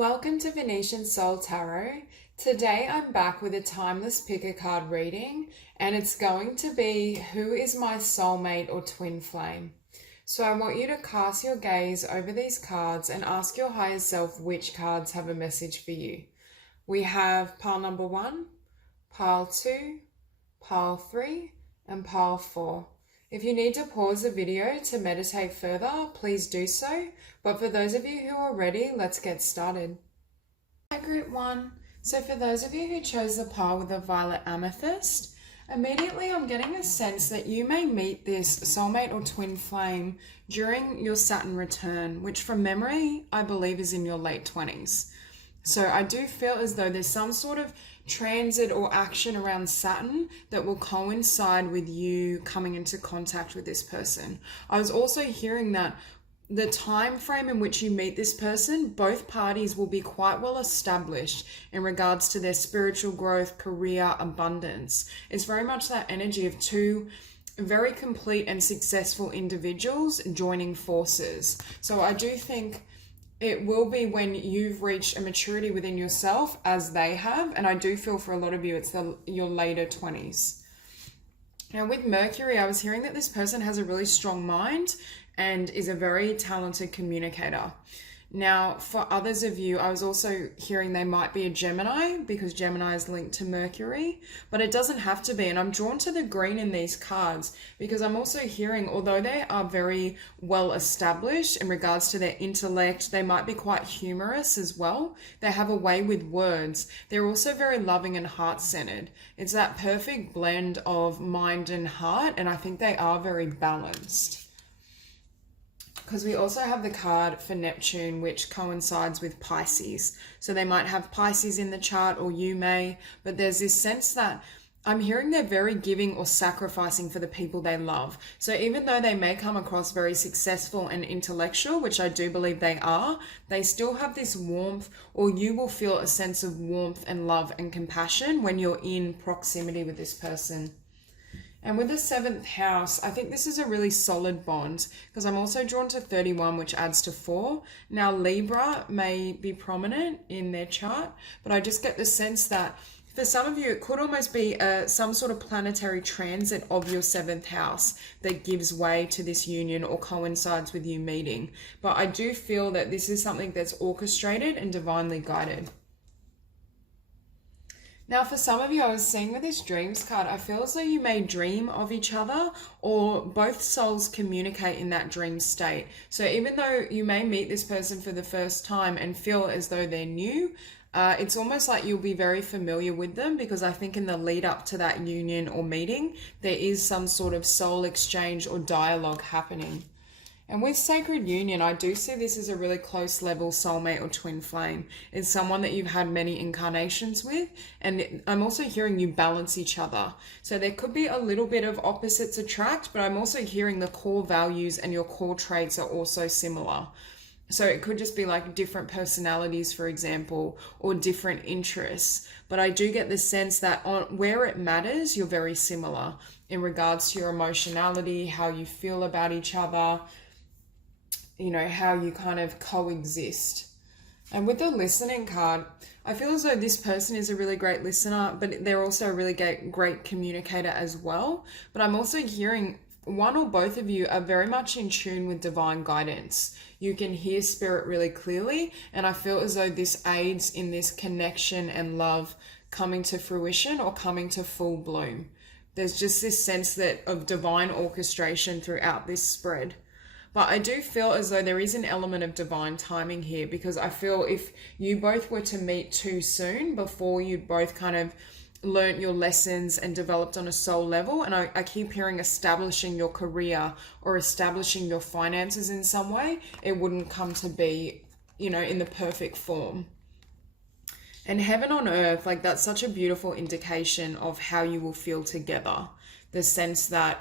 Welcome to Venusian Soul Tarot. Today I'm back with a timeless pick a card reading, and it's going to be who is my soulmate or twin flame. So I want you to cast your gaze over these cards and ask your higher self which cards have a message for you. We have pile number 1, pile 2, pile 3, and pile 4. If you need to pause the video to meditate further, please do so. But for those of you who are ready, let's get started. Group 1. So for those of you who chose the pile with the violet amethyst, immediately I'm getting a sense that you may meet this soulmate or twin flame during your Saturn return, which from memory, I believe is in your late 20s. So I do feel as though there's some sort of transit or action around Saturn that will coincide with you coming into contact with this person. I was also hearing that the time frame in which you meet this person, both parties will be quite well established in regards to their spiritual growth, career, abundance. It's very much that energy of two very complete and successful individuals joining forces. So I do think it will be when you've reached a maturity within yourself as they have. And I do feel for a lot of you, it's your later 20s. Now with Mercury, I was hearing that this person has a really strong mind and is a very talented communicator. Now, for others of you, I was also hearing they might be a Gemini because Gemini is linked to Mercury, but it doesn't have to be. And I'm drawn to the green in these cards because I'm also hearing, although they are very well established in regards to their intellect, they might be quite humorous as well. They have a way with words. They're also very loving and heart-centered. It's that perfect blend of mind and heart, and I think they are very balanced. Because we also have the card for Neptune, which coincides with Pisces. So they might have Pisces in the chart, or you may, but there's this sense that I'm hearing they're very giving or sacrificing for the people they love. So even though they may come across very successful and intellectual, which I do believe they are, they still have this warmth, or you will feel a sense of warmth and love and compassion when you're in proximity with this person. And with the 7th house, I think this is a really solid bond because I'm also drawn to 31, which adds to 4. Now, Libra may be prominent in their chart, but I just get the sense that for some of you, it could almost be some sort of planetary transit of your 7th house that gives way to this union or coincides with you meeting. But I do feel that this is something that's orchestrated and divinely guided. Now, for some of you, I was seeing with this dreams card, I feel as though you may dream of each other or both souls communicate in that dream state. So even though you may meet this person for the first time and feel as though they're new, it's almost like you'll be very familiar with them because I think in the lead up to that union or meeting, there is some sort of soul exchange or dialogue happening. And with Sacred Union, I do see this as a really close level soulmate or twin flame. It's someone that you've had many incarnations with, and I'm also hearing you balance each other. So there could be a little bit of opposites attract, but I'm also hearing the core values and your core traits are also similar. So it could just be like different personalities, for example, or different interests. But I do get the sense that on where it matters, you're very similar in regards to your emotionality, how you feel about each other, you know, how you kind of coexist. And with the listening card, I feel as though this person is a really great listener, but they're also a really great communicator as well. But I'm also hearing one or both of you are very much in tune with divine guidance. You can hear spirit really clearly, and I feel as though this aids in this connection and love coming to fruition or coming to full bloom. There's just this sense that of divine orchestration throughout this spread. But I do feel as though there is an element of divine timing here because I feel if you both were to meet too soon before you both kind of learnt your lessons and developed on a soul level, and I keep hearing establishing your career or establishing your finances in some way, it wouldn't come to be, you know, in the perfect form. And heaven on earth, like that's such a beautiful indication of how you will feel together. The sense that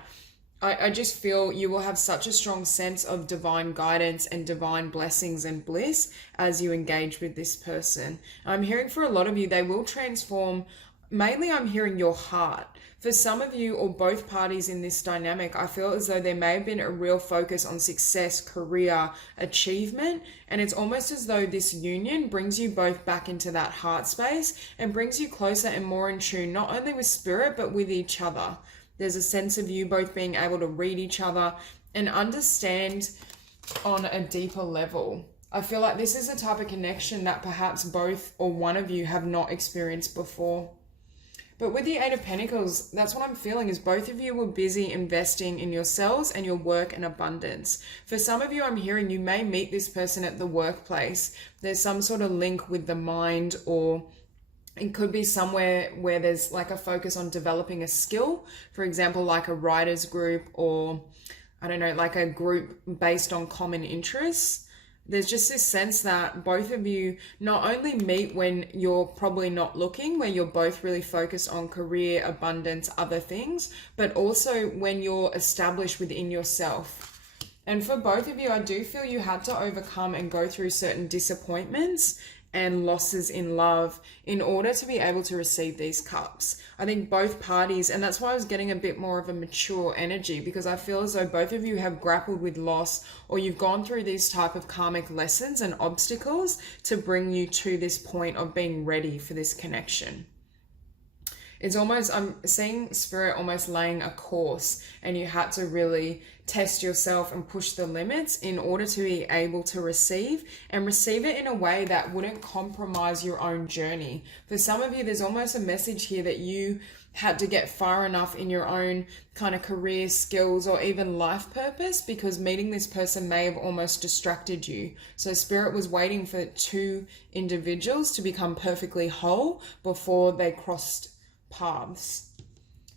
I just feel you will have such a strong sense of divine guidance and divine blessings and bliss as you engage with this person. I'm hearing for a lot of you, they will transform mainly I'm hearing your heart. For some of you or both parties in this dynamic, I feel as though there may have been a real focus on success, career, achievement, and it's almost as though this union brings you both back into that heart space and brings you closer and more in tune, not only with spirit, but with each other. There's a sense of you both being able to read each other and understand on a deeper level. I feel like this is a type of connection that perhaps both or one of you have not experienced before. But with the Eight of Pentacles, that's what I'm feeling, is both of you were busy investing in yourselves and your work and abundance. For some of you, I'm hearing you may meet this person at the workplace. There's some sort of link with the mind, or it could be somewhere where there's like a focus on developing a skill. For example, like a writer's group, or I don't know, like a group based on common interests. There's just this sense that both of you not only meet when you're probably not looking, where you're both really focused on career, abundance, other things, but also when you're established within yourself. And for both of you, I do feel you had to overcome and go through certain disappointments and losses in love in order to be able to receive these cups. I think both parties, and that's why I was getting a bit more of a mature energy, because I feel as though both of you have grappled with loss, or you've gone through these type of karmic lessons and obstacles to bring you to this point of being ready for this connection. It's almost, I'm seeing spirit almost laying a course, and you had to really test yourself and push the limits in order to be able to receive, and receive it in a way that wouldn't compromise your own journey. For some of you, there's almost a message here that you had to get far enough in your own kind of career skills or even life purpose, because meeting this person may have almost distracted you. So spirit was waiting for two individuals to become perfectly whole before they crossed paths.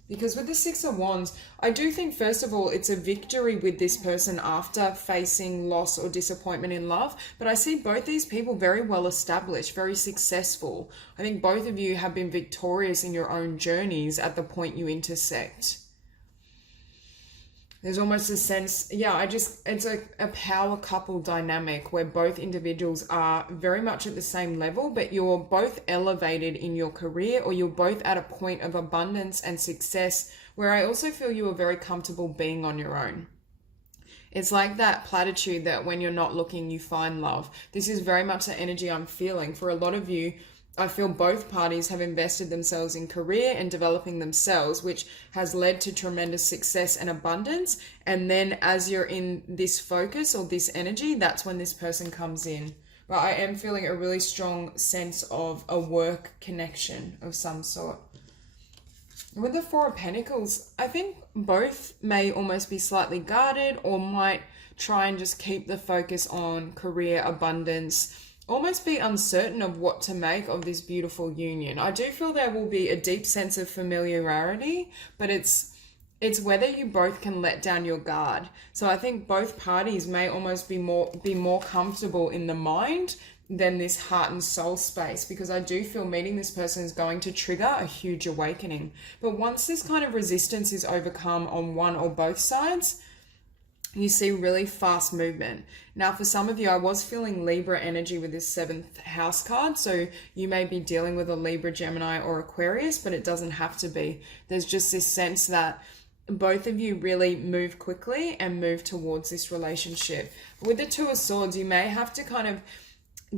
Because with the Six of Wands, I do think, first of all, it's a victory with this person after facing loss or disappointment in love. But I see both these people very well established, very successful. I think both of you have been victorious in your own journeys at the point you intersect. There's almost a sense, it's a power couple dynamic where both individuals are very much at the same level, but you're both elevated in your career, or you're both at a point of abundance and success where I also feel you are very comfortable being on your own. It's like that platitude that when you're not looking, you find love. This is very much the energy I'm feeling. For a lot of you, I feel both parties have invested themselves in career and developing themselves, which has led to tremendous success and abundance. And then as you're in this focus or this energy, that's when this person comes in. But I am feeling a really strong sense of a work connection of some sort. With the Four of Pentacles, I think both may almost be slightly guarded, or might try and just keep the focus on career, abundance, almost be uncertain of what to make of this beautiful union. I do feel there will be a deep sense of familiarity, but it's whether you both can let down your guard. So I think both parties may almost be more comfortable in the mind than this heart and soul space, because I do feel meeting this person is going to trigger a huge awakening. But once this kind of resistance is overcome on one or both sides, you see really fast movement. Now, for some of you, I was feeling Libra energy with this 7th house card. So you may be dealing with a Libra, Gemini, or Aquarius, but it doesn't have to be. There's just this sense that both of you really move quickly and move towards this relationship. With the Two of Swords, you may have to kind of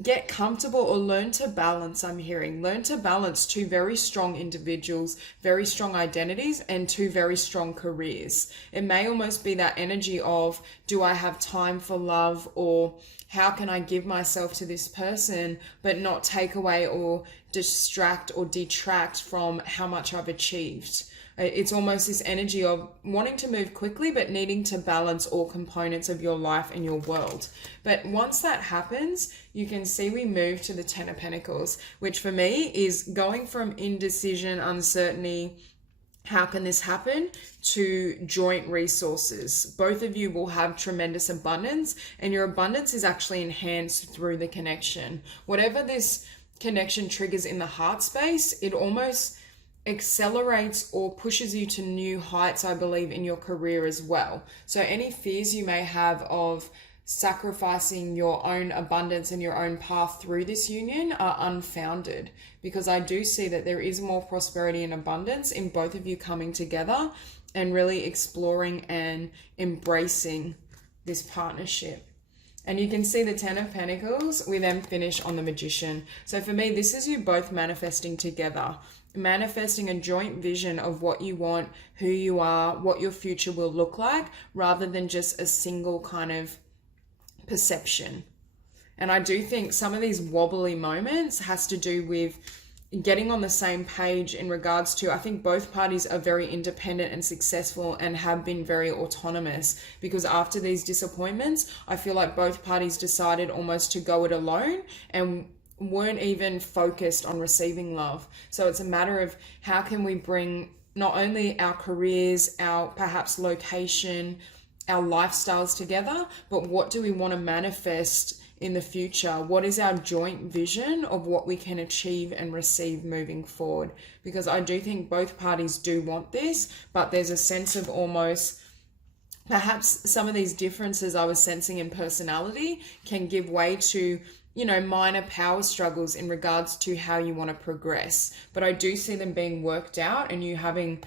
get comfortable or learn to balance. I'm hearing learn to balance two very strong individuals, very strong identities, and two very strong careers. It may almost be that energy of, do I have time for love, or how can I give myself to this person but not take away or distract or detract from how much I've achieved. It's almost this energy of wanting to move quickly, but needing to balance all components of your life and your world. But once that happens, you can see we move to the Ten of Pentacles, which for me is going from indecision, uncertainty, how can this happen, to joint resources. Both of you will have tremendous abundance, and your abundance is actually enhanced through the connection. Whatever this connection triggers in the heart space, it almost accelerates or pushes you to new heights, I believe, in your career as well. So any fears you may have of sacrificing your own abundance and your own path through this union are unfounded, because I do see that there is more prosperity and abundance in both of you coming together and really exploring and embracing this partnership. And you can see the Ten of Pentacles, we then finish on the Magician. So for me, this is you both manifesting together, manifesting a joint vision of what you want, who you are, what your future will look like, rather than just a single kind of perception. And I do think some of these wobbly moments has to do with getting on the same page in regards to, I think both parties are very independent and successful and have been very autonomous, because after these disappointments, I feel like both parties decided almost to go it alone and weren't even focused on receiving love. So it's a matter of how can we bring not only our careers, our perhaps location, our lifestyles together, but what do we want to manifest in the future? What is our joint vision of what we can achieve and receive moving forward? Because I do think both parties do want this, but there's a sense of almost perhaps some of these differences I was sensing in personality can give way to, you know, minor power struggles in regards to how you want to progress. But I do see them being worked out and you having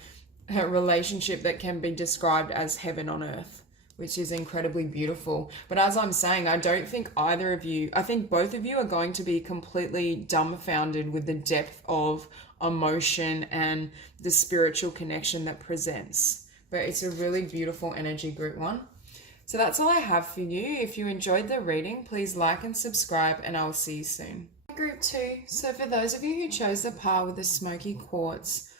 a relationship that can be described as heaven on earth, which is incredibly beautiful. But as I'm saying, I don't think either of you, I think both of you are going to be completely dumbfounded with the depth of emotion and the spiritual connection that presents. But it's a really beautiful energy, Group 1. So that's all I have for you. If you enjoyed the reading, please like and subscribe, and I'll see you soon. Group 2. So for those of you who chose the par with the Smoky Quartz,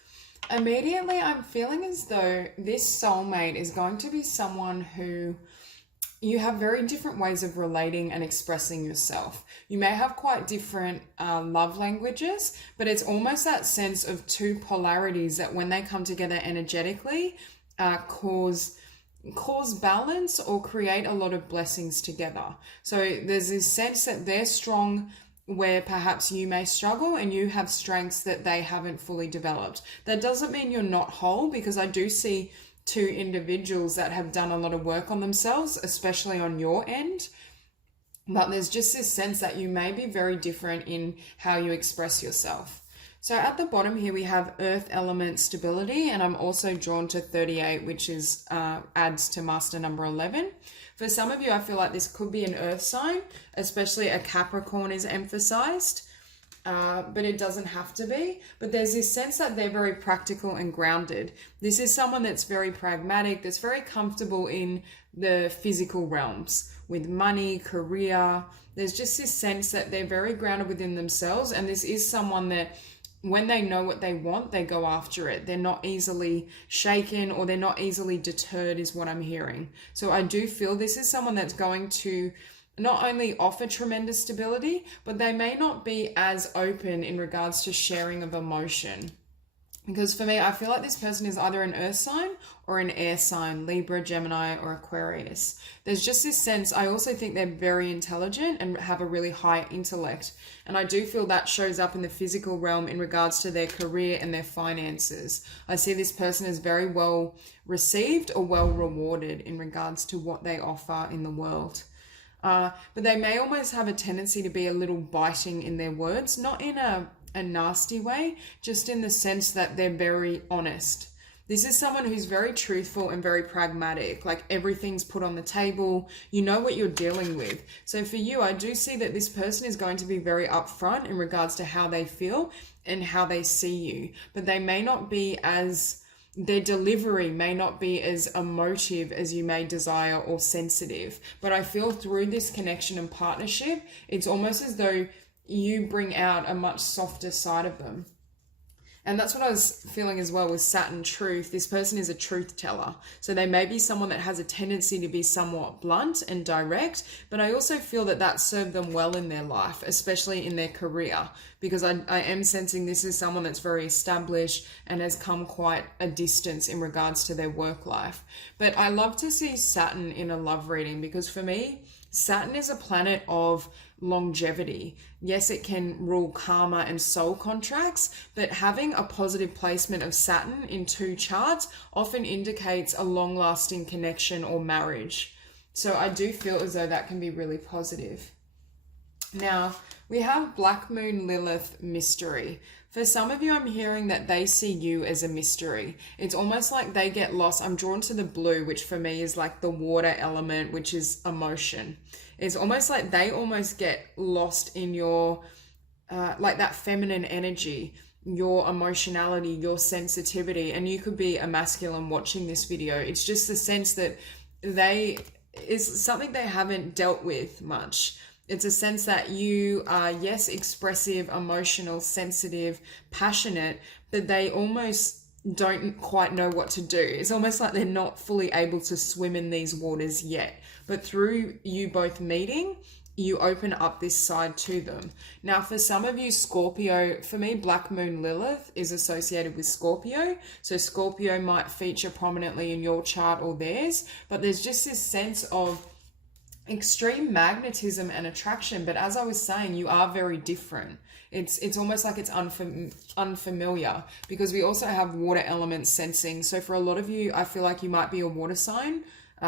immediately I'm feeling as though this soulmate is going to be someone who you have very different ways of relating and expressing yourself. You may have quite different love languages, but it's almost that sense of two polarities that when they come together energetically, cause balance or create a lot of blessings together. So there's this sense that they're strong where perhaps you may struggle and you have strengths that they haven't fully developed. That doesn't mean you're not whole, because I do see two individuals that have done a lot of work on themselves, especially on your end. But there's just this sense that you may be very different in how you express yourself. So at the bottom here, we have earth element stability, and I'm also drawn to 38, which is adds to master number 11. For some of you, I feel like this could be an earth sign, especially a Capricorn is emphasized, but it doesn't have to be. But there's this sense that they're very practical and grounded. This is someone that's very pragmatic, that's very comfortable in the physical realms with money, career. There's just this sense that they're very grounded within themselves, and this is someone that when they know what they want, they go after it. They're not easily shaken or they're not easily deterred is what I'm hearing. So I do feel this is someone that's going to not only offer tremendous stability, but they may not be as open in regards to sharing of emotion. Because for me, I feel like this person is either an earth sign or an air sign, Libra, Gemini, or Aquarius. There's just this sense, I also think they're very intelligent and have a really high intellect. And I do feel that shows up in the physical realm in regards to their career and their finances. I see this person as very well received or well rewarded in regards to what they offer in the world. But they may almost have a tendency to be a little biting in their words, not in a nasty way, just in the sense that they're very honest. This is someone who's very truthful and very pragmatic, like everything's put on the table, you know what you're dealing with. So for you, I do see that this person is going to be very upfront in regards to how they feel and how they see you, but they may not be as, their delivery may not be as emotive as you may desire or sensitive. But I feel through this connection and partnership, it's almost as though you bring out a much softer side of them. And that's what I was feeling as well with Saturn truth. This person is a truth teller. So they may be someone that has a tendency to be somewhat blunt and direct, but I also feel that that served them well in their life, especially in their career, because I am sensing this is someone that's very established and has come quite a distance in regards to their work life. But I love to see Saturn in a love reading, because for me, Saturn is a planet of longevity. Yes, it can rule karma and soul contracts, but having a positive placement of Saturn in two charts often indicates a long-lasting connection or marriage. So I do feel as though that can be really positive. Now, we have Black Moon Lilith mystery. For some of you, I'm hearing that they see you as a mystery. It's almost like they get lost. I'm drawn to the blue, which for me is like the water element, which is emotion. It's almost like they almost get lost in your, like that feminine energy, your emotionality, your sensitivity. And you could be a masculine watching this video. It's just the sense that is something they haven't dealt with much. It's a sense that you are, yes, expressive, emotional, sensitive, passionate, but they almost don't quite know what to do. It's almost like they're not fully able to swim in these waters yet. But through you both meeting, you open up this side to them. Now, for some of you, Scorpio, for me, Black Moon Lilith is associated with Scorpio. So Scorpio might feature prominently in your chart or theirs, but there's just this sense of extreme magnetism and attraction. But as I was saying, you are very different. It's almost like it's unfamiliar, because we also have water element sensing. So for a lot of you, I feel like you might be a water sign,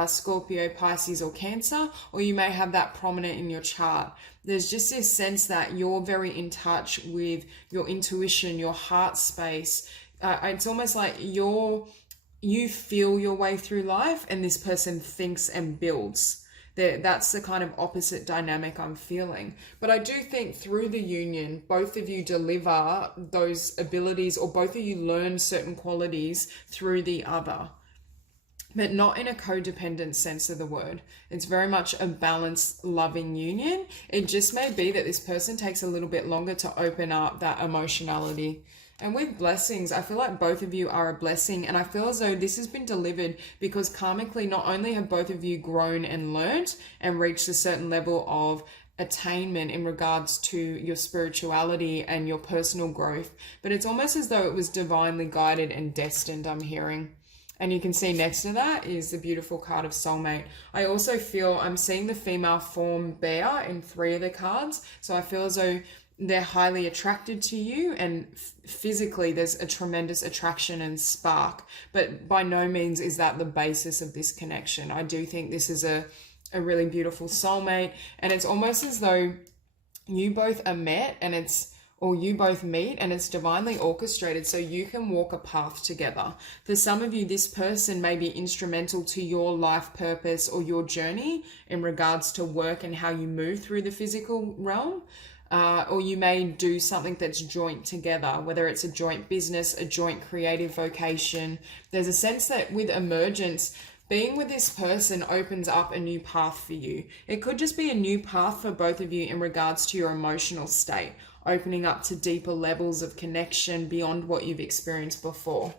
Scorpio, Pisces, or Cancer, or you may have that prominent in your chart. There's just this sense that you're very in touch with your intuition, your heart space. It's almost like you feel your way through life, and this person thinks and builds. That's the kind of opposite dynamic I'm feeling. But I do think through the union, both of you deliver those abilities, or both of you learn certain qualities through the other, but not in a codependent sense of the word. It's very much a balanced, loving union. It just may be that this person takes a little bit longer to open up that emotionality. And with blessings, I feel like both of you are a blessing, and I feel as though this has been delivered because karmically, not only have both of you grown and learned and reached a certain level of attainment in regards to your spirituality and your personal growth, but it's almost as though it was divinely guided and destined, I'm hearing. And you can see next to that is the beautiful card of Soulmate. I also feel I'm seeing the female form bear in 3 of the cards. So I feel as though they're highly attracted to you, and physically there's a tremendous attraction and spark, but by no means is that the basis of this connection. I do think this is a really beautiful soulmate, and it's almost as though you both are met or you both meet and it's divinely orchestrated so you can walk a path together. For some of you, this person may be instrumental to your life purpose or your journey in regards to work and how you move through the physical realm. Or you may do something that's joint together, whether it's a joint business, a joint creative vocation. There's a sense that with emergence, being with this person opens up a new path for you. It could just be a new path for both of you in regards to your emotional state, opening up to deeper levels of connection beyond what you've experienced before.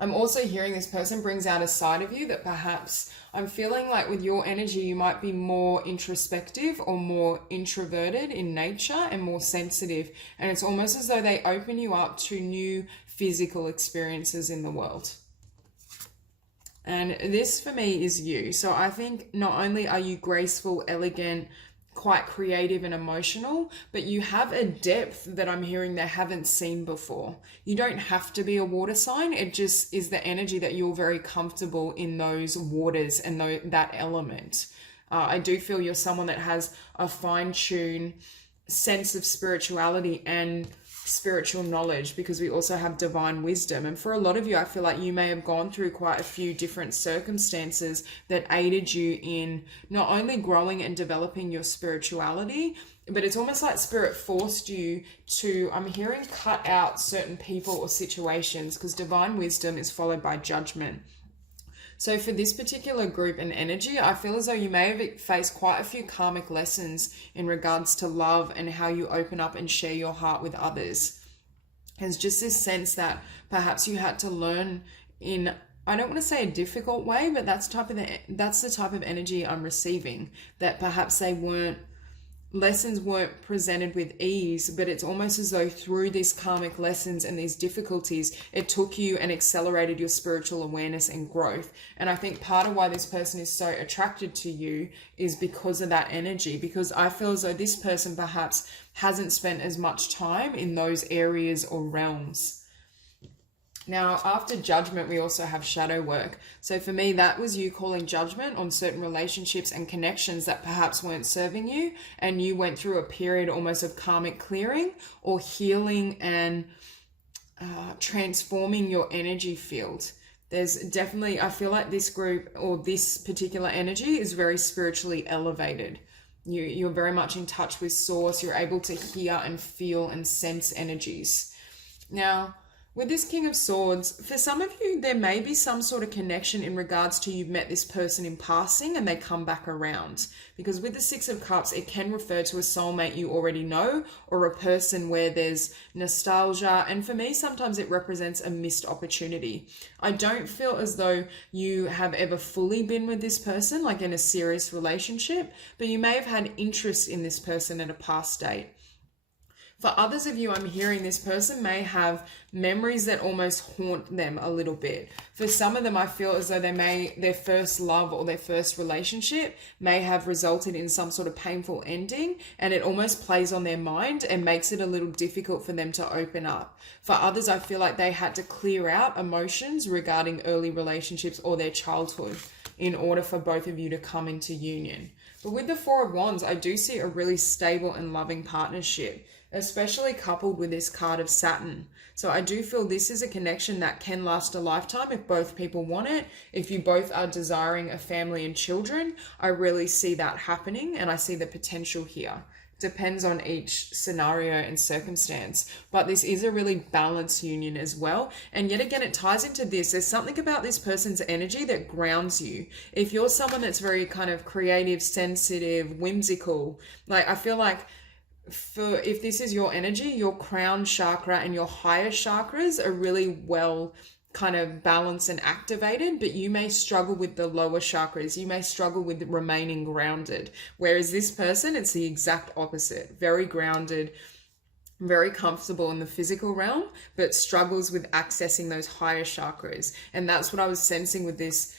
I'm also hearing this person brings out a side of you that perhaps I'm feeling like with your energy, you might be more introspective or more introverted in nature and more sensitive. And it's almost as though they open you up to new physical experiences in the world. And this for me is you. So I think not only are you graceful, elegant, quite creative and emotional, but you have a depth that I'm hearing they haven't seen before. You don't have to be a water sign. It just is the energy that you're very comfortable in those waters and that element. I do feel you're someone that has a fine-tuned sense of spirituality and spiritual knowledge, because we also have divine wisdom. And for a lot of you, I feel like you may have gone through quite a few different circumstances that aided you in not only growing and developing your spirituality, but it's almost like spirit forced you to, I'm hearing, cut out certain people or situations, because divine wisdom is followed by judgment. So for this particular group and energy, I feel as though you may have faced quite a few karmic lessons in regards to love and how you open up and share your heart with others. There's just this sense that perhaps you had to learn in, I don't want to say a difficult way, but that's the type of energy I'm receiving, that perhaps lessons weren't presented with ease, but it's almost as though through these karmic lessons and these difficulties, it took you and accelerated your spiritual awareness and growth. And I think part of why this person is so attracted to you is because of that energy, because I feel as though this person perhaps hasn't spent as much time in those areas or realms. Now, after judgment, we also have shadow work. So for me, that was you calling judgment on certain relationships and connections that perhaps weren't serving you, and you went through a period almost of karmic clearing or healing and transforming your energy field. There's definitely, I feel like this group or this particular energy is very spiritually elevated. You're very much in touch with source. You're able to hear and feel and sense energies. Now, with this King of Swords, for some of you, there may be some sort of connection in regards to you've met this person in passing and they come back around. Because with the Six of Cups, it can refer to a soulmate you already know or a person where there's nostalgia. And for me, sometimes it represents a missed opportunity. I don't feel as though you have ever fully been with this person, like in a serious relationship, but you may have had interest in this person at a past date. For others of you, I'm hearing this person may have memories that almost haunt them a little bit. For some of them, I feel as though their first love or their first relationship may have resulted in some sort of painful ending, and it almost plays on their mind and makes it a little difficult for them to open up. For others, I feel like they had to clear out emotions regarding early relationships or their childhood in order for both of you to come into union. But with the Four of Wands, I do see a really stable and loving partnership, especially coupled with this card of Saturn. So I do feel this is a connection that can last a lifetime if both people want it. If you both are desiring a family and children, I really see that happening, and I see the potential here. Depends on each scenario and circumstance, but this is a really balanced union as well. And yet again, it ties into this. There's something about this person's energy that grounds you. If you're someone that's very kind of creative, sensitive, whimsical, like I feel like if this is your energy, your crown chakra and your higher chakras are really well kind of balanced and activated, but you may struggle with the lower chakras. You may struggle with remaining grounded. Whereas this person, it's the exact opposite. Very grounded, very comfortable in the physical realm, but struggles with accessing those higher chakras. And that's what I was sensing with this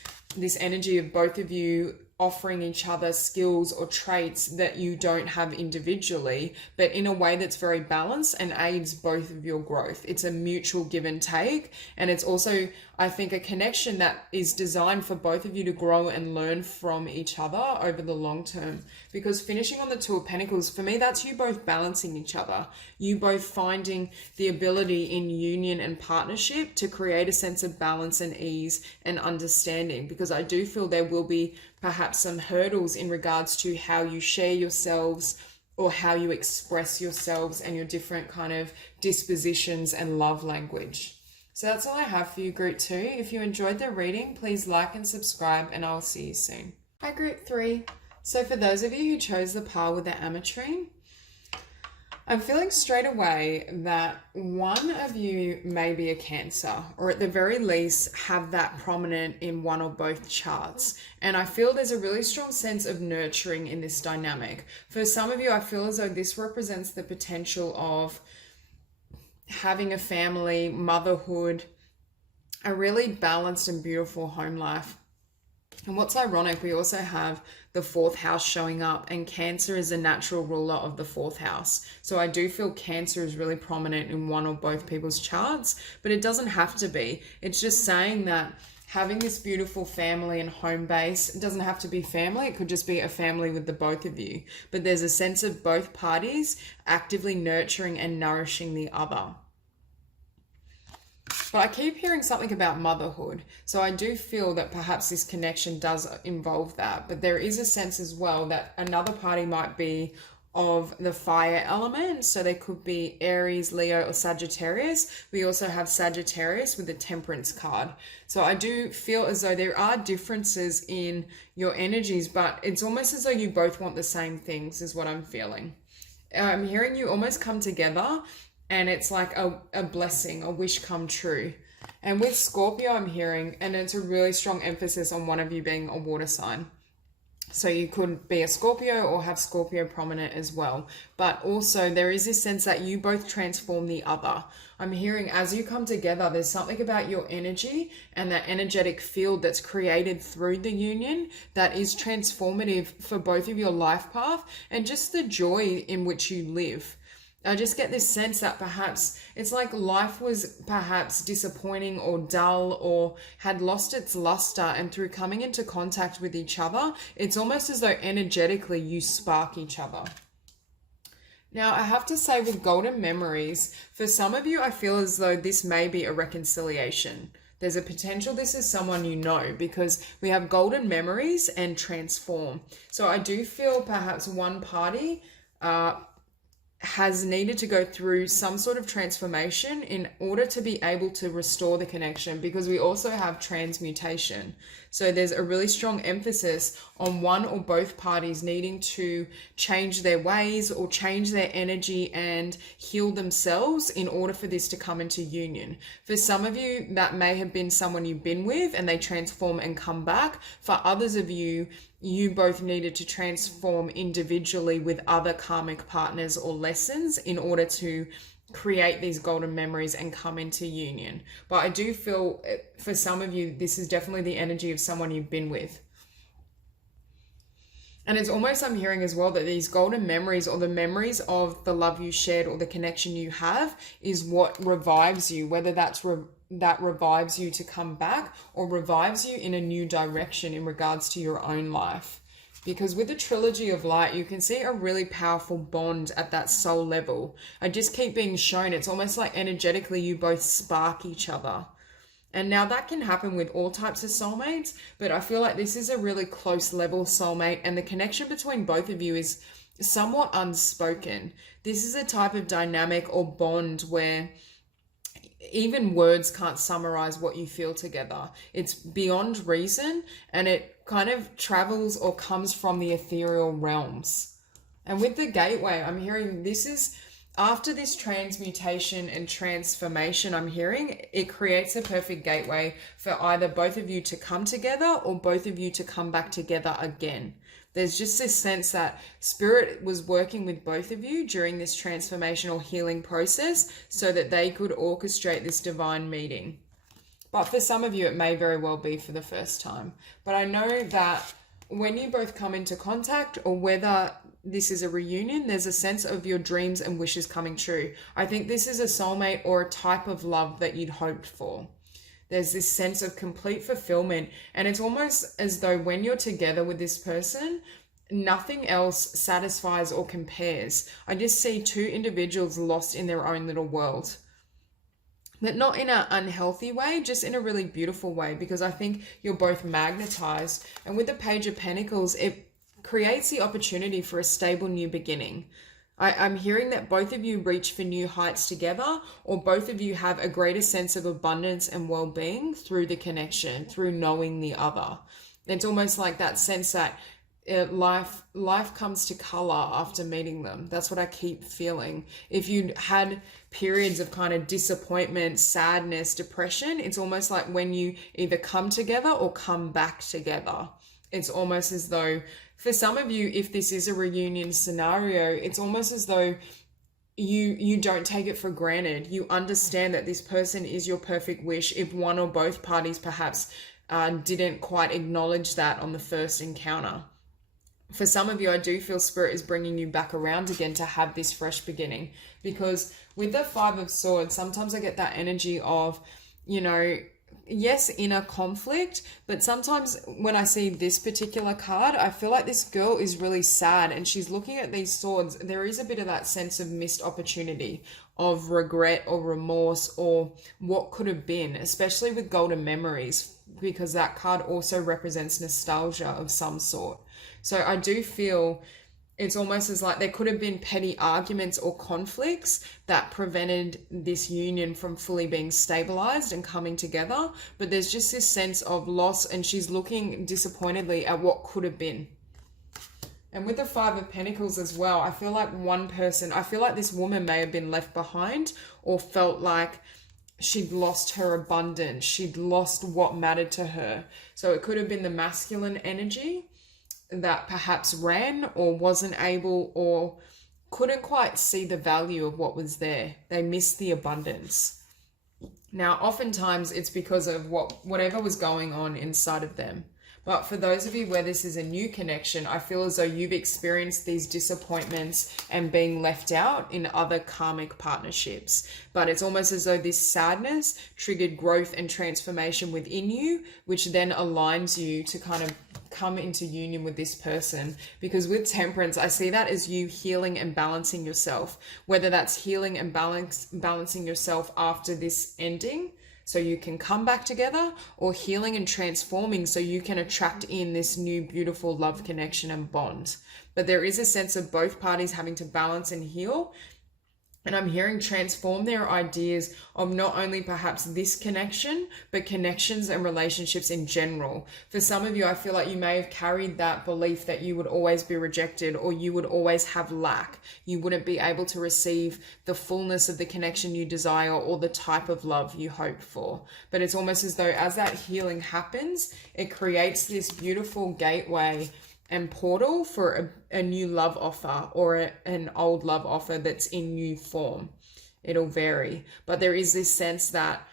energy of both of you offering each other skills or traits that you don't have individually, but in a way that's very balanced and aids both of your growth. It's a mutual give and take. And it's also, I think, a connection that is designed for both of you to grow and learn from each other over the long term. Because finishing on the Two of Pentacles, for me, that's you both balancing each other. You both finding the ability in union and partnership to create a sense of balance and ease and understanding. Because I do feel there will be perhaps some hurdles in regards to how you share yourselves or how you express yourselves and your different kind of dispositions and love language. So that's all I have for you, Group 2. If you enjoyed the reading, please like and subscribe, and I'll see you soon. Hi, Group 3. So for those of you who chose the pile with the Ametrine, I'm feeling straight away that one of you may be a Cancer, or at the very least have that prominent in one or both charts. And I feel there's a really strong sense of nurturing in this dynamic. For some of you, I feel as though this represents the potential of having a family, motherhood, a really balanced and beautiful home life. And what's ironic, we also have the 4th house showing up, and Cancer is a natural ruler of the 4th house. So I do feel Cancer is really prominent in one or both people's charts, but it doesn't have to be. It's just saying that having this beautiful family and home base, it doesn't have to be family. It could just be a family with the both of you. But there's a sense of both parties actively nurturing and nourishing the other. But I keep hearing something about motherhood. So I do feel that perhaps this connection does involve that. But there is a sense as well that another party might be of the fire element. So there could be Aries, Leo, or Sagittarius. We also have Sagittarius with the Temperance card. So I do feel as though there are differences in your energies, but it's almost as though you both want the same things is what I'm feeling. I'm hearing you almost come together, and it's like a blessing, a wish come true. And with Scorpio, I'm hearing, and it's a really strong emphasis on one of you being a water sign. So you could be a Scorpio or have Scorpio prominent as well. But also there is this sense that you both transform the other. I'm hearing as you come together, there's something about your energy and that energetic field that's created through the union that is transformative for both of your life path and just the joy in which you live. I just get this sense that perhaps it's like life was perhaps disappointing or dull or had lost its luster, and through coming into contact with each other, it's almost as though energetically you spark each other. Now, I have to say with golden memories, for some of you, I feel as though this may be a reconciliation. There's a potential this is someone you know, because we have golden memories and transform. So I do feel perhaps one party has needed to go through some sort of transformation in order to be able to restore the connection, because we also have transmutation. So there's a really strong emphasis on one or both parties needing to change their ways or change their energy and heal themselves in order for this to come into union. For some of you, that may have been someone you've been with and they transform and come back. For others of you, you both needed to transform individually with other karmic partners or lessons in order to create these golden memories and come into union. But I do feel for some of you, this is definitely the energy of someone you've been with. And it's almost, I'm hearing as well, that these golden memories or the memories of the love you shared or the connection you have is what revives you, whether that's that revives you to come back or revives you in a new direction in regards to your own life. Because with the Trilogy of Light, you can see a really powerful bond at that soul level. I just keep being shown, it's almost like energetically you both spark each other. And now that can happen with all types of soulmates, but I feel like this is a really close level soulmate, and the connection between both of you is somewhat unspoken. This is a type of dynamic or bond where even words can't summarize what you feel together. It's beyond reason, and it kind of travels or comes from the ethereal realms. And with the gateway, I'm hearing this is after this transmutation and transformation, I'm hearing it creates a perfect gateway for either both of you to come together or both of you to come back together again. There's just this sense that Spirit was working with both of you during this transformational healing process so that they could orchestrate this divine meeting. But for some of you, it may very well be for the first time. But I know that when you both come into contact, or whether this is a reunion, there's a sense of your dreams and wishes coming true. I think this is a soulmate or a type of love that you'd hoped for. There's this sense of complete fulfillment, and it's almost as though when you're together with this person, nothing else satisfies or compares. I just see two individuals lost in their own little world. But not in an unhealthy way, just in a really beautiful way, because I think you're both magnetized. And with the Page of Pentacles, it creates the opportunity for a stable new beginning. I'm hearing that both of you reach for new heights together, or both of you have a greater sense of abundance and well-being through the connection, through knowing the other. It's almost like that sense that life comes to color after meeting them. That's what I keep feeling. If you had periods of kind of disappointment, sadness, depression, it's almost like when you either come together or come back together. It's almost as though, for some of you, if this is a reunion scenario, it's almost as though you don't take it for granted. You understand that this person is your perfect wish, if one or both parties perhaps didn't quite acknowledge that on the first encounter. For some of you, I do feel Spirit is bringing you back around again to have this fresh beginning. Because with the Five of Swords, sometimes I get that energy of, yes, inner conflict, but sometimes when I see this particular card, I feel like this girl is really sad and she's looking at these swords. There is a bit of that sense of missed opportunity, of regret or remorse, or what could have been, especially with golden memories, because that card also represents nostalgia of some sort. So I do feel it's almost as like there could have been petty arguments or conflicts that prevented this union from fully being stabilized and coming together. But there's just this sense of loss, and she's looking disappointedly at what could have been. And with the Five of Pentacles as well, I feel like this woman may have been left behind, or felt like she'd lost her abundance. She'd lost what mattered to her. So it could have been the masculine energy that perhaps ran or wasn't able or couldn't quite see the value of what was there. They missed the abundance. Now, oftentimes it's because of whatever was going on inside of them. But for those of you where this is a new connection, I feel as though you've experienced these disappointments and being left out in other karmic partnerships. But it's almost as though this sadness triggered growth and transformation within you, which then aligns you to kind of come into union with this person. Because with Temperance, I see that as you healing and balancing yourself, whether that's healing and balancing yourself after this ending so you can come back together, or healing and transforming so you can attract in this new beautiful love connection and bond. But there is a sense of both parties having to balance and heal. And I'm hearing transform their ideas of not only perhaps this connection, but connections and relationships in general. For some of you, I feel like you may have carried that belief that you would always be rejected, or you would always have lack. You wouldn't be able to receive the fullness of the connection you desire or the type of love you hope for. But it's almost as though as that healing happens, it creates this beautiful gateway and portal for a new love offer, or an old love offer that's in new form. It'll vary, but there is this sense that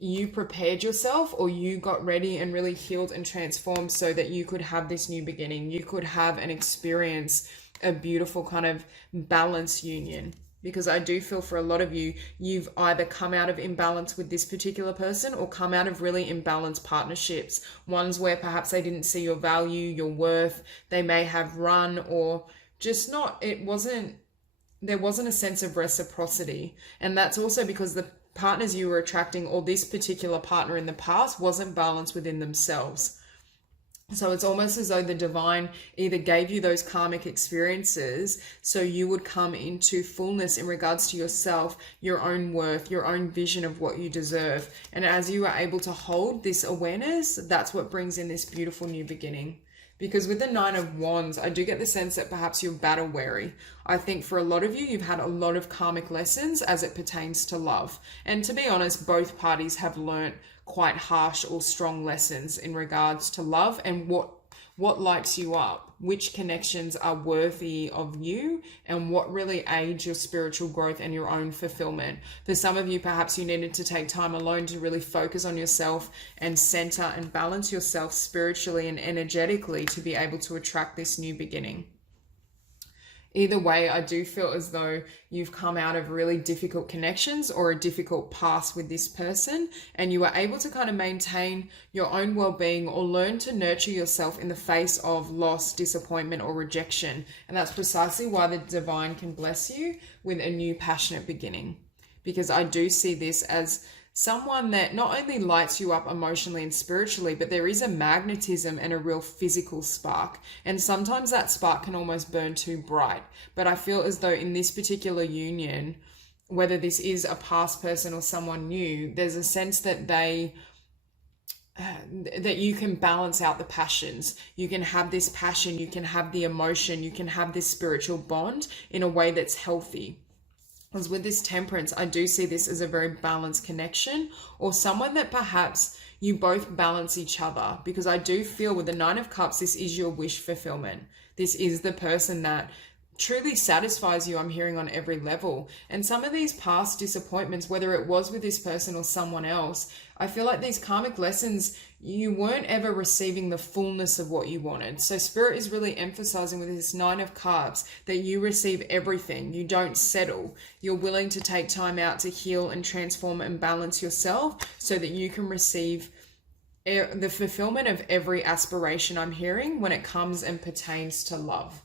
you prepared yourself, or you got ready and really healed and transformed so that you could have this new beginning. You could have and experience a beautiful kind of balanced union. Because I do feel for a lot of you, you've either come out of imbalance with this particular person, or come out of really imbalanced partnerships. Ones where perhaps they didn't see your value, your worth. They may have run, or just not, there wasn't a sense of reciprocity. And that's also because the partners you were attracting, or this particular partner in the past, wasn't balanced within themselves. So it's almost as though the divine either gave you those karmic experiences so you would come into fullness in regards to yourself, your own worth, your own vision of what you deserve. And as you are able to hold this awareness, that's what brings in this beautiful new beginning. Because with the Nine of Wands, I do get the sense that perhaps you're battle weary. I think for a lot of you, you've had a lot of karmic lessons as it pertains to love. And to be honest, both parties have learnt quite harsh or strong lessons in regards to love and what lights you up, which connections are worthy of you, and what really aids your spiritual growth and your own fulfillment. For some of you, perhaps you needed to take time alone to really focus on yourself and center and balance yourself spiritually and energetically to be able to attract this new beginning. Either way, I do feel as though you've come out of really difficult connections or a difficult past with this person, and you are able to kind of maintain your own well-being or learn to nurture yourself in the face of loss, disappointment, or rejection. And that's precisely why the divine can bless you with a new passionate beginning. Because I do see this as someone that not only lights you up emotionally and spiritually, but there is a magnetism and a real physical spark. And sometimes that spark can almost burn too bright. But I feel as though in this particular union, whether this is a past person or someone new, there's a sense that that you can balance out the passions. You can have this passion, you can have the emotion, you can have this spiritual bond in a way that's healthy. Because with this Temperance, I do see this as a very balanced connection, or someone that perhaps you both balance each other. Because I do feel with the Nine of Cups, this is your wish fulfillment. This is the person that truly satisfies you, I'm hearing, on every level. And some of these past disappointments, whether it was with this person or someone else, I feel like these karmic lessons, you weren't ever receiving the fullness of what you wanted. So Spirit is really emphasizing with this Nine of Cups that you receive everything. You don't settle. You're willing to take time out to heal and transform and balance yourself so that you can receive the fulfillment of every aspiration, I'm hearing, when it comes and pertains to love.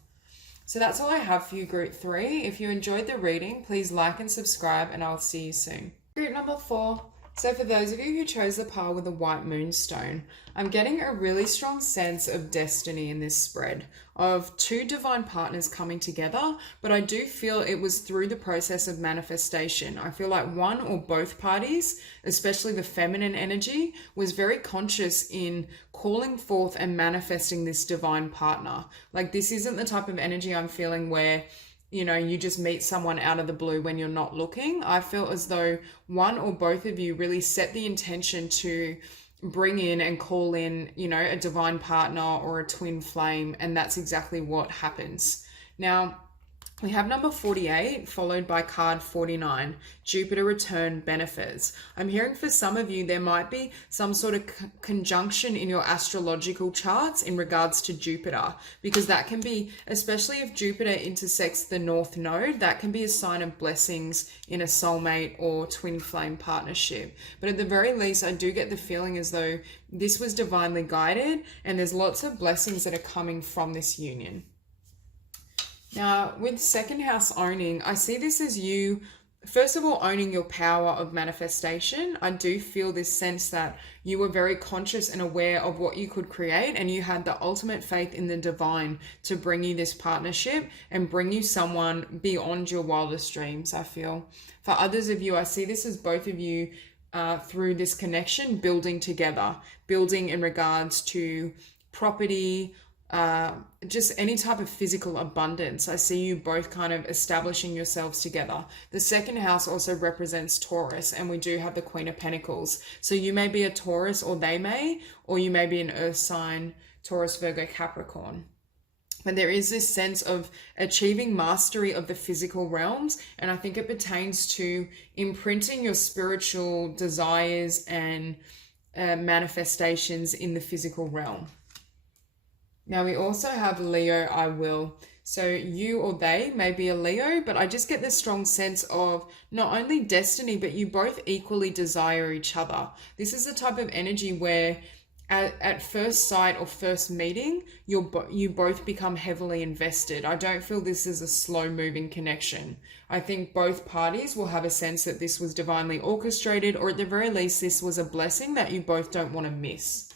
So that's all I have for you, Group 3. If you enjoyed the reading, please like and subscribe, and I'll see you soon. Group number 4. So for those of you who chose the pile with the white moonstone, I'm getting a really strong sense of destiny in this spread, of two divine partners coming together, but I do feel it was through the process of manifestation. I feel like one or both parties, especially the feminine energy, was very conscious in calling forth and manifesting this divine partner. Like, this isn't the type of energy I'm feeling where you just meet someone out of the blue when you're not looking. I feel as though one or both of you really set the intention to bring in and call in, a divine partner or a twin flame, and that's exactly what happens. Now, We have number 48 followed by card 49, Jupiter return benefits. I'm hearing for some of you there might be some sort of conjunction in your astrological charts in regards to Jupiter, because that can be, especially if Jupiter intersects the North Node, that can be a sign of blessings in a soulmate or twin flame partnership. But at the very least, I do get the feeling as though this was divinely guided and there's lots of blessings that are coming from this union. Now, with second house owning, I see this as you, first of all, owning your power of manifestation. I do feel this sense that you were very conscious and aware of what you could create, and you had the ultimate faith in the divine to bring you this partnership and bring you someone beyond your wildest dreams, I feel. For others of you, I see this as both of you through this connection, building together, building in regards to property, just any type of physical abundance. I see you both kind of establishing yourselves together. The second house also represents Taurus, and we do have the Queen of Pentacles. So you may be a Taurus, or they may, or you may be an earth sign, Taurus, Virgo, Capricorn. But there is this sense of achieving mastery of the physical realms, and I think it pertains to imprinting your spiritual desires and manifestations in the physical realm. Now we also have Leo, I will. So you or they may be a Leo, but I just get this strong sense of not only destiny, but you both equally desire each other. This is the type of energy where at first sight or first meeting, you both become heavily invested. I don't feel this is a slow moving connection. I think both parties will have a sense that this was divinely orchestrated, or at the very least, this was a blessing that you both don't want to miss.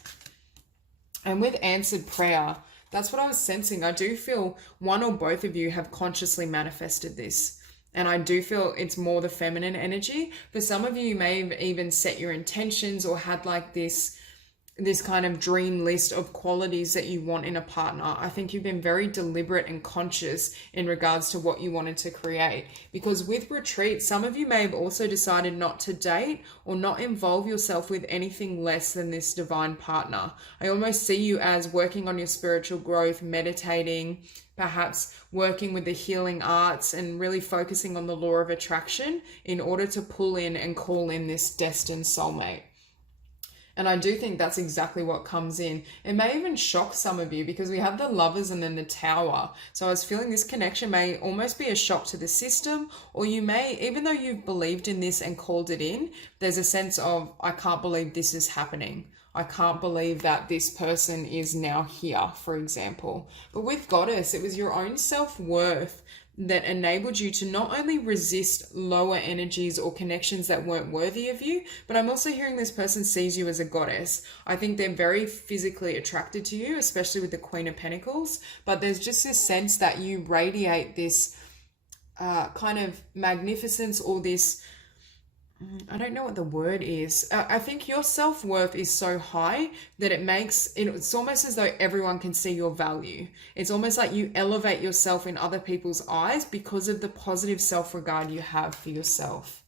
And with answered prayer, that's what I was sensing. I do feel one or both of you have consciously manifested this. And I do feel it's more the feminine energy. For some of you, you may have even set your intentions or had like this kind of dream list of qualities that you want in a partner. I think you've been very deliberate and conscious in regards to what you wanted to create. Because with retreat, some of you may have also decided not to date or not involve yourself with anything less than this divine partner. I almost see you as working on your spiritual growth, meditating, perhaps working with the healing arts, and really focusing on the law of attraction in order to pull in and call in this destined soulmate. And I do think that's exactly what comes in. It may even shock some of you because we have the Lovers and then the Tower. So I was feeling this connection may almost be a shock to the system, or you may, even though you've believed in this and called it in, there's a sense of, I can't believe this is happening. I can't believe that this person is now here, for example. But with Goddess, it was your own self-worth that enabled you to not only resist lower energies or connections that weren't worthy of you, but I'm also hearing this person sees you as a goddess. I think they're very physically attracted to you, especially with the Queen of Pentacles, but there's just this sense that you radiate this kind of magnificence, or this, I don't know what the word is. I think your self-worth is so high that it's almost as though everyone can see your value. It's almost like you elevate yourself in other people's eyes because of the positive self-regard you have for yourself.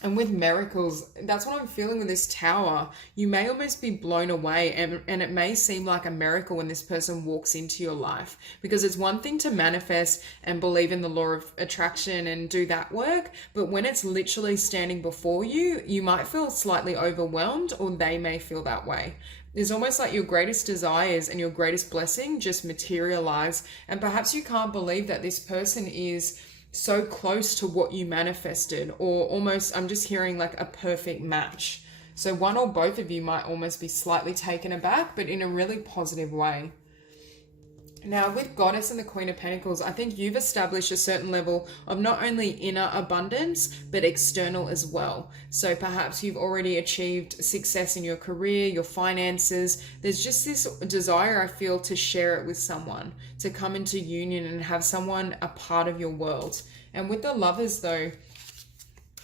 And with miracles, that's what I'm feeling with this Tower. You may almost be blown away, and it may seem like a miracle when this person walks into your life, because it's one thing to manifest and believe in the law of attraction and do that work, but when it's literally standing before you, you might feel slightly overwhelmed, or they may feel that way. It's almost like your greatest desires and your greatest blessing just materialize, and perhaps you can't believe that this person is so close to what you manifested, or almost, I'm just hearing like a perfect match. So one or both of you might almost be slightly taken aback, but in a really positive way. Now with Goddess and the Queen of Pentacles, I think you've established a certain level of not only inner abundance, but external as well. So perhaps you've already achieved success in your career, your finances. There's just this desire, I feel, to share it with someone, to come into union and have someone a part of your world. And with the Lovers though,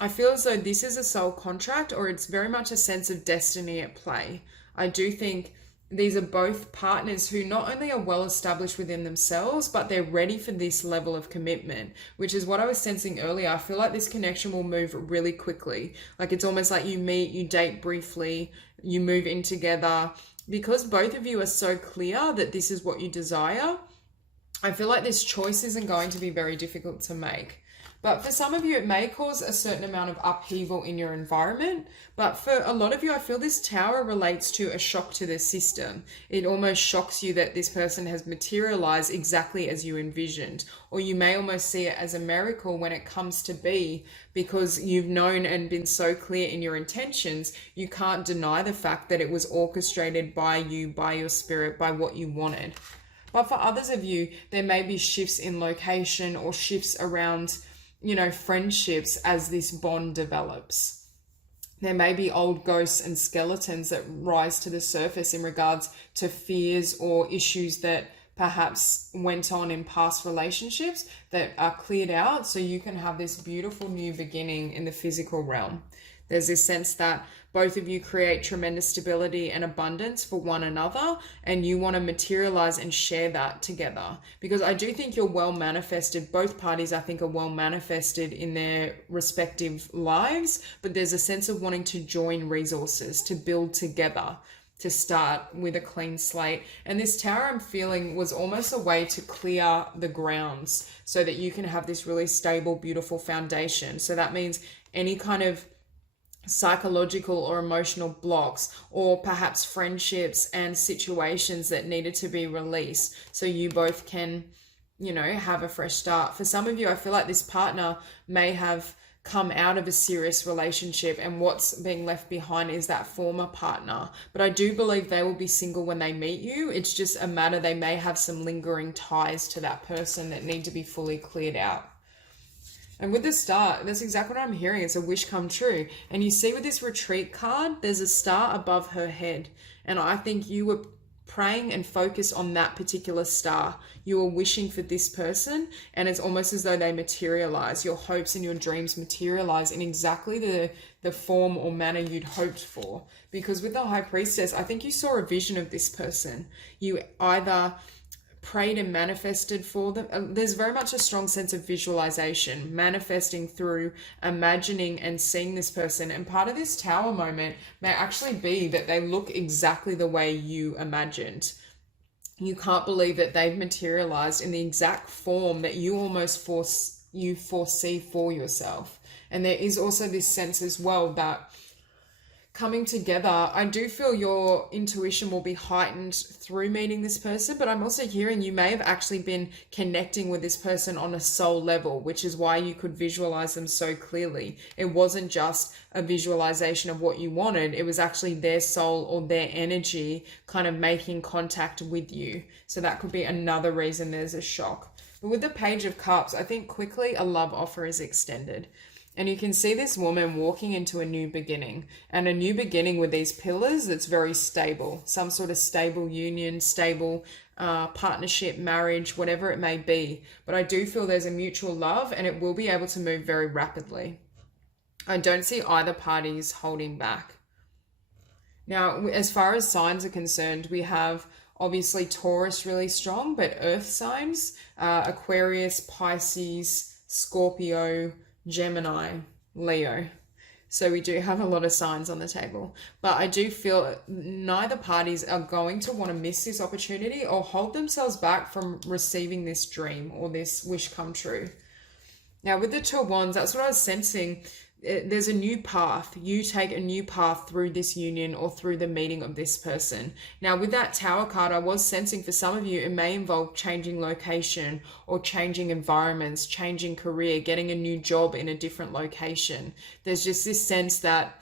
I feel as though this is a soul contract, or it's very much a sense of destiny at play. I do think these are both partners who not only are well established within themselves, but they're ready for this level of commitment, which is what I was sensing earlier. I feel like this connection will move really quickly. Like it's almost like you meet, you date briefly, you move in together. Because both of you are so clear that this is what you desire, I feel like this choice isn't going to be very difficult to make. But for some of you, it may cause a certain amount of upheaval in your environment. But for a lot of you, I feel this tower relates to a shock to the system. It almost shocks you that this person has materialized exactly as you envisioned. Or you may almost see it as a miracle when it comes to be, because you've known and been so clear in your intentions, you can't deny the fact that it was orchestrated by you, by your spirit, by what you wanted. But for others of you, there may be shifts in location or shifts around, friendships as this bond develops. There may be old ghosts and skeletons that rise to the surface in regards to fears or issues that perhaps went on in past relationships that are cleared out, so you can have this beautiful new beginning in the physical realm. There's this sense that both of you create tremendous stability and abundance for one another, and you want to materialize and share that together. Because I do think you're well manifested. Both parties, I think, are well manifested in their respective lives, but there's a sense of wanting to join resources, to build together, to start with a clean slate. And this tower, I'm feeling, was almost a way to clear the grounds so that you can have this really stable, beautiful foundation. So that means any kind of psychological or emotional blocks, or perhaps friendships and situations that needed to be released, so you both can, have a fresh start. For some of you, I feel like this partner may have come out of a serious relationship, and what's being left behind is that former partner. But I do believe they will be single when they meet you. It's just a matter, they may have some lingering ties to that person that need to be fully cleared out. And with the star, that's exactly what I'm hearing. It's a wish come true. And you see with this retreat card, there's a star above her head. And I think you were praying and focused on that particular star. You were wishing for this person, and it's almost as though they materialize. Your hopes and your dreams materialize in exactly the form or manner you'd hoped for. Because with the High Priestess, I think you saw a vision of this person. You either prayed and manifested for them. There's very much a strong sense of visualization, manifesting through imagining and seeing this person. And part of this tower moment may actually be that they look exactly the way you imagined. You can't believe that they've materialized in the exact form that you almost foresee for yourself. And there is also this sense as well that coming together, I do feel your intuition will be heightened through meeting this person, but I'm also hearing you may have actually been connecting with this person on a soul level, which is why you could visualize them so clearly. It wasn't just a visualization of what you wanted, it was actually their soul or their energy kind of making contact with you. So that could be another reason there's a shock. But with the Page of Cups, I think quickly a love offer is extended. And you can see this woman walking into a new beginning, and a new beginning with these pillars that's very stable, some sort of stable union, stable partnership, marriage, whatever it may be. But I do feel there's a mutual love, and it will be able to move very rapidly. I don't see either parties holding back. Now, as far as signs are concerned, we have obviously Taurus really strong, but earth signs, Aquarius, Pisces, Scorpio, Gemini, Leo. So we do have a lot of signs on the table, but I do feel neither parties are going to want to miss this opportunity or hold themselves back from receiving this dream or this wish come true. Now with the Two of Wands, that's what I was sensing. There's a new path. You take a new path through this union or through the meeting of this person. Now with that Tower card, I was sensing for some of you, it may involve changing location or changing environments, changing career, getting a new job in a different location. There's just this sense that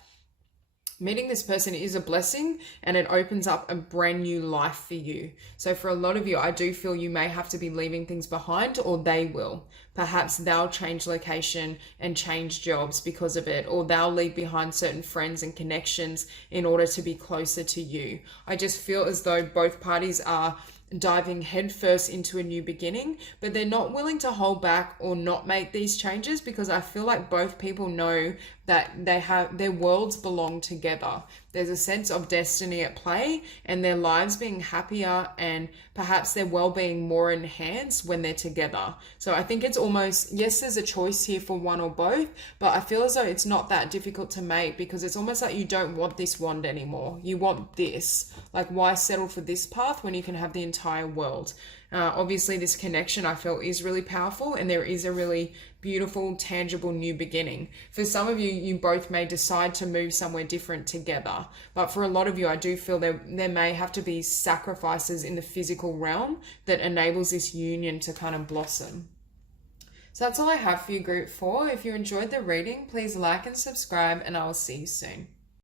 meeting this person is a blessing, and it opens up a brand new life for you. So for a lot of you, I do feel you may have to be leaving things behind, or they will. Perhaps they'll change location and change jobs because of it, or they'll leave behind certain friends and connections in order to be closer to you. I just feel as though both parties are diving headfirst into a new beginning, but they're not willing to hold back or not make these changes, because I feel like both people know that they have their worlds belong together. There's a sense of destiny at play, and their lives being happier and perhaps their well-being more enhanced when they're together. So I think it's almost, yes, there's a choice here for one or both, but I feel as though it's not that difficult to make, because it's almost like you don't want this wand anymore. You want this. Like, why settle for this path when you can have the entire entire world. Obviously, this connection I felt is really powerful, and there is a really beautiful, tangible new beginning. For some of you, you both may decide to move somewhere different together. But for a lot of you, I do feel there may have to be sacrifices in the physical realm that enables this union to kind of blossom. So that's all I have for you, Group 4. If you enjoyed the reading, please like and subscribe, and I will see you soon.